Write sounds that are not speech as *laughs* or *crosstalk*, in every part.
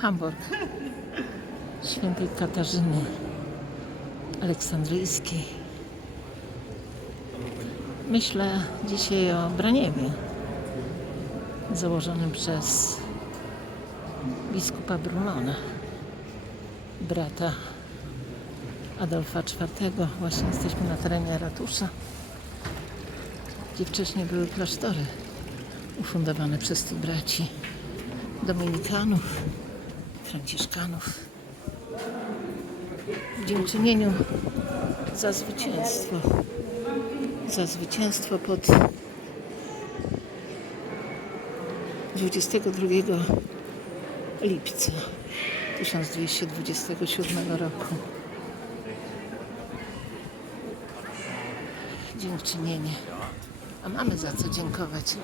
Hamburg świętej Katarzyny Aleksandryjskiej. Myślę dzisiaj o Braniewie założonym przez biskupa Brunona, brata Adolfa IV. Właśnie jesteśmy na terenie ratusza, gdzie wcześniej były klasztory ufundowane przez tych braci dominikanów, franciszkanów. W dziękczynieniu za zwycięstwo, za zwycięstwo pod 22 lipca 1227 roku. Dziękczynienie. A mamy za co dziękować.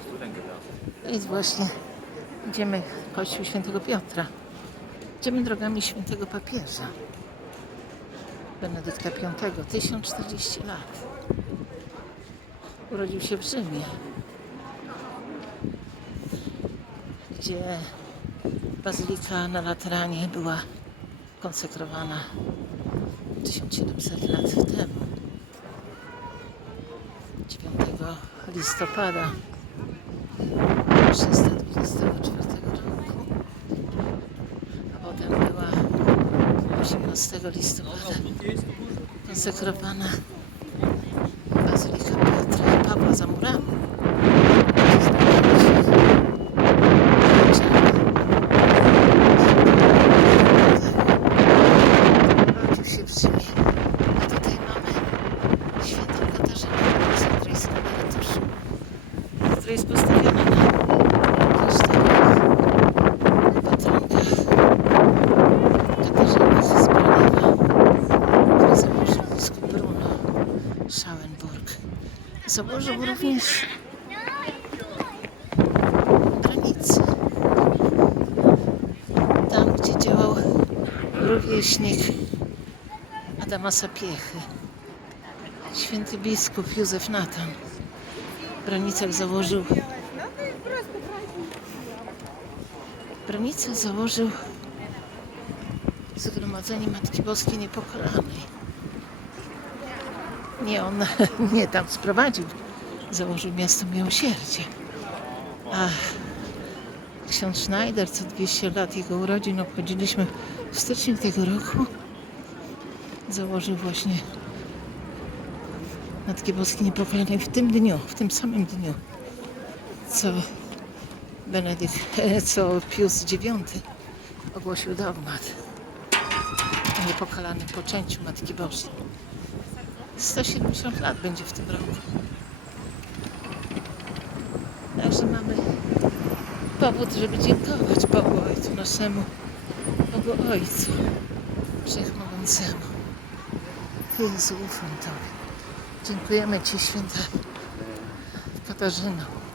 To jest właśnie, idziemy Kościół Świętego Piotra. Idziemy drogami świętego papieża. Benedykta V, 1040 lat. Urodził się w Rzymie, gdzie bazylika na Lateranie była konsekrowana 1700 lat temu. 9 listopada 324 roku, a potem była 18 listopada konsekrowana Bazylika Piotra i Pawła za murami. gdzie znajduje się Kanciak. Urodził się w Rzymie. A tutaj mamy świętą Katarzynę Aleksandryjską na ratuszu, która jest postawiona na klasztorach, patronkach Katarzyny z Braniewa, który założył biskup Bruno Schauenburg. Założył również granice. Tam, gdzie działał rówieśnik Adama Sapiechy, święty biskup Józef Natan. W granicach założył granicę założył Zgromadzenie Matki Boskiej Niepokalanej. Nie on, *laughs* nie tam sprowadził. Założył miasto Miłosierdzie. A ksiądz Schneider, co 200 lat jego urodzin obchodziliśmy w styczniu tego roku, założył właśnie Matki Boskiej Niepokalanej w tym dniu, w tym samym dniu, co Benedykt, *laughs* co Pius IX ogłosił dogmat o niepokalanym poczęciu Matki Bożej. 170 lat będzie w tym roku. Także mamy powód, żeby dziękować Bogu Ojcu naszemu, Bogu Ojcu Wszechmogącemu. Jezu, ufam Tobie. Dziękujemy Ci, święta Katarzyno.